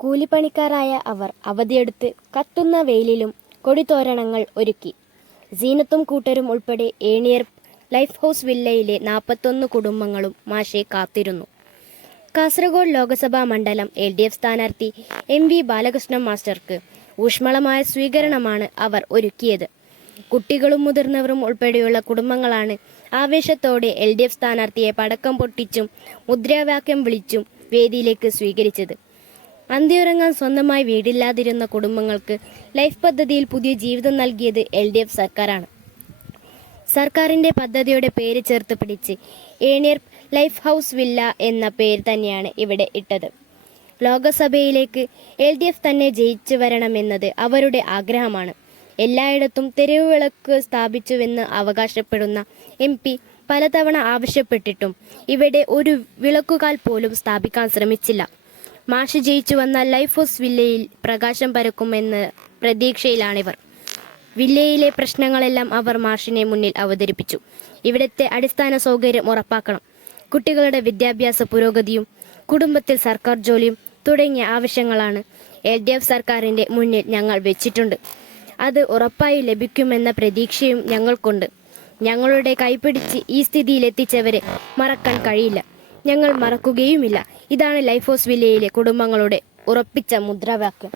കൂലിപ്പണിക്കാരായ അവർ അവധിയെടുത്ത് കത്തുന്ന വെയിലിലും കൊടിത്തോരണങ്ങൾ ഒരുക്കി. സീനത്തും കൂട്ടരും ഉൾപ്പെടെ ഏണിയർ ലൈഫ് ഹൗസ് വില്ലയിലെ 41 കുടുംബങ്ങളും മാഷെ കാത്തിരുന്നു. കാസർഗോഡ് ലോക്സഭാ മണ്ഡലം LDF സ്ഥാനാർത്ഥി MV ബാലകൃഷ്ണൻ മാസ്റ്റർക്ക് ഊഷ്മളമായ സ്വീകരണമാണ് അവർ ഒരുക്കിയത്. കുട്ടികളും മുതിർന്നവരും ഉൾപ്പെടെയുള്ള കുടുംബങ്ങളാണ് ആവേശത്തോടെ LDF സ്ഥാനാർത്ഥിയെ പടക്കം പൊട്ടിച്ചും മുദ്രാവാക്യം വിളിച്ചും വേദിയിലേക്ക് സ്വീകരിച്ചത്. അന്തിയുറങ്ങാൻ സ്വന്തമായി വീടില്ലാതിരുന്ന കുടുംബങ്ങൾക്ക് ലൈഫ് പദ്ധതിയിൽ പുതിയ ജീവിതം നൽകിയത് LDF സർക്കാരാണ്. സർക്കാരിൻ്റെ പദ്ധതിയുടെ പേര് ചേർത്ത് പിടിച്ച് ഏണിയർ ലൈഫ് ഹൗസ് വില്ല എന്ന പേര് തന്നെയാണ് ഇവിടെ ഇട്ടത്. ലോകസഭയിലേക്ക് LDF തന്നെ ജയിച്ചു വരണമെന്നത് അവരുടെ ആഗ്രഹമാണ്. എല്ലായിടത്തും തെരുവ് വിളക്ക് സ്ഥാപിച്ചുവെന്ന് അവകാശപ്പെടുന്ന MP പലതവണ ആവശ്യപ്പെട്ടിട്ടും ഇവിടെ ഒരു വിളക്കുകാൽ പോലും സ്ഥാപിക്കാൻ ശ്രമിച്ചില്ല. മാഷ് ജയിച്ചു വന്ന ലൈഫ് ഹൗസ് വില്ലയിൽ പ്രകാശം പരക്കുമെന്ന പ്രതീക്ഷയിലാണിവർ. വില്ലയിലെ പ്രശ്നങ്ങളെല്ലാം അവർ മാഷിനെ മുന്നിൽ അവതരിപ്പിച്ചു. ഇവിടുത്തെ അടിസ്ഥാന സൗകര്യം ഉറപ്പാക്കണം, കുട്ടികളുടെ വിദ്യാഭ്യാസ പുരോഗതിയും കുടുംബത്തിൽ സർക്കാർ ജോലിയും തുടങ്ങിയ ആവശ്യങ്ങളാണ് LDF സർക്കാരിൻ്റെ മുന്നിൽ ഞങ്ങൾ വെച്ചിട്ടുണ്ട്. അത് ഉറപ്പായി ലഭിക്കുമെന്ന പ്രതീക്ഷയും ഞങ്ങൾക്കുണ്ട്. ഞങ്ങളുടെ കൈപിടിച്ച് ഈ സ്ഥിതിയിലെത്തിച്ചവരെ മറക്കാൻ കഴിയില്ല, ഞങ്ങൾ മറക്കുകയുമില്ല. ഇതാണ് ലൈഫ് ഹൗസ് വില്ലയിലെ കുടുംബങ്ങളുടെ ഉറപ്പിച്ച മുദ്രാവാക്യം.